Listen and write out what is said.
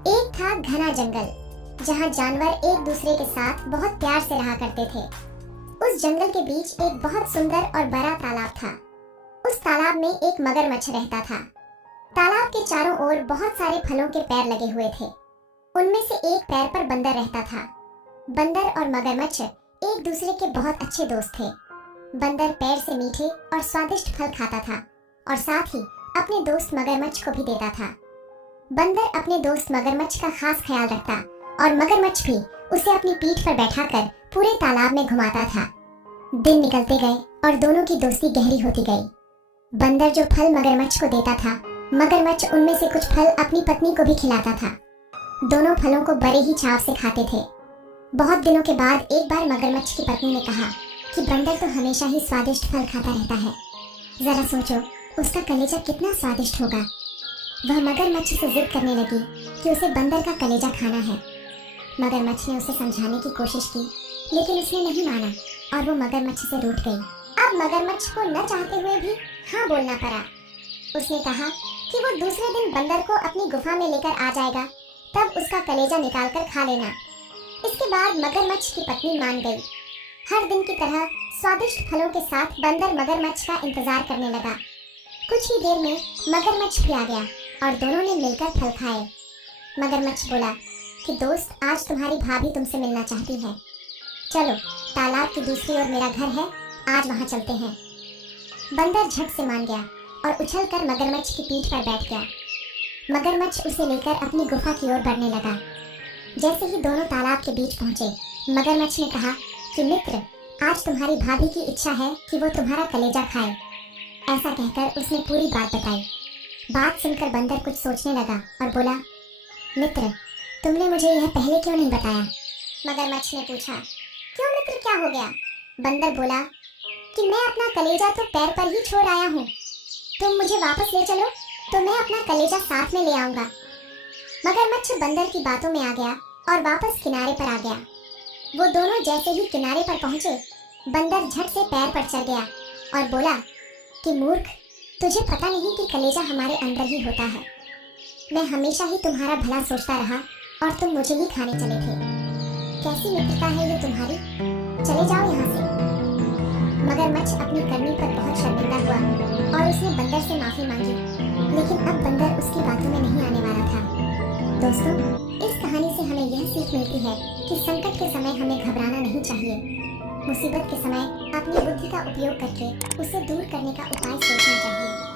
एक था घना जंगल जहाँ जानवर एक दूसरे के साथ बहुत प्यार से रहा करते थे। उस जंगल के बीच एक बहुत सुंदर और बड़ा तालाब था। उस तालाब में एक मगरमच्छ रहता था। तालाब के चारों ओर बहुत सारे फलों के पेड़ लगे हुए थे। उनमें से एक पेड़ पर बंदर रहता था। बंदर और मगरमच्छ एक दूसरे के बहुत अच्छे दोस्त थे। बंदर पेड़ से मीठे और स्वादिष्ट फल खाता था और साथ ही अपने दोस्त मगरमच्छ को भी देता था। बंदर अपने दोस्त मगरमच्छ का खास ख्याल रखता और मगरमच्छ भी उसे अपनी पीठ पर बैठाकर पूरे तालाब में घुमाता था। दिन निकलते गए और दोनों की दोस्ती गहरी होती गई। बंदर जो फल मगरमच्छ को देता था, मगरमच्छ उनमें से कुछ फल अपनी पत्नी को भी खिलाता था। दोनों फलों को बड़े ही चाव से खाते थे। बहुत दिनों के बाद एक बार मगरमच्छ की पत्नी ने कहा कि बंदर तो हमेशा ही स्वादिष्ट फल खाता रहता है, जरा सोचो उसका कलेजा कितना स्वादिष्ट होगा। वह मगरमच्छ से जिद करने लगी कि उसे बंदर का कलेजा खाना है। मगरमच्छ ने उसे समझाने की कोशिश की, लेकिन उसने नहीं माना और वो मगरमच्छ से रूठ गई। अब मगरमच्छ को न चाहते हुए भी हाँ बोलना पड़ा। उसने कहा कि वो दूसरे दिन बंदर को अपनी गुफा में लेकर आ जाएगा, तब उसका कलेजा निकालकर खा लेना। इसके बाद मगरमच्छ की पत्नी मान गई। हर दिन की तरह स्वादिष्ट फलों के साथ बंदर मगरमच्छ का इंतजार करने लगा। कुछ ही देर में मगरमच्छ भी आ गया और दोनों ने मिलकर फल खाए। मगरमच्छ बोला कि दोस्त, आज तुम्हारी भाभी तुमसे मिलना चाहती है। चलो, तालाब की दूसरी ओर मेरा घर है, आज वहां चलते हैं। बंदर झट से मान गया और उछलकर मगरमच्छ की पीठ पर बैठ गया। मगरमच्छ उसे लेकर अपनी गुफा की ओर बढ़ने लगा। जैसे ही दोनों तालाब के बीच पहुंचे, मगरमच्छ ने कहा कि मित्र, आज तुम्हारी भाभी की इच्छा है कि वो तुम्हारा कलेजा खाए। ऐसा कहकर उसने पूरी बात बताई। बात सुनकर बंदर कुछ सोचने लगा और बोला, मित्र, तुमने मुझे यह पहले क्यों नहीं बताया? मगरमच्छ ने पूछा। क्यों मित्र, क्या हो गया? बंदर बोला कि मैं अपना कलेजा तो पैर पर ही छोड़ आया हूँ। तुम मुझे वापस ले चलो तो मैं अपना कलेजा साथ में ले आऊंगा। मगरमच्छ बंदर की बातों में आ गया और वापस किनारे पर आ गया। वो दोनों जैसे ही किनारे पर पहुंचे, बंदर झट से पैर पर चढ़ गया और बोला कि मूर्ख, तुझे पता नहीं कि कलेजा हमारे अंदर ही होता है। मैं हमेशा ही तुम्हारा भला सोचता रहा और तुम मुझे ही खाने चले थे। कैसी मित्रता है ये तुम्हारी, चले जाओ यहाँ से। मगरमच्छ अपनी करनी पर बहुत शर्मिंदा हुआ और उसने बंदर से माफी मांगी, लेकिन अब बंदर उसकी बातों में नहीं आने वाला था। दोस्तों, इस कहानी से हमें यह सीख मिलती है कि संकट के समय हमें घबराना नहीं चाहिए। मुसीबत के समय अपनी बुद्धि का उपयोग करके उसे दूर करने का उपाय सोचना चाहिए।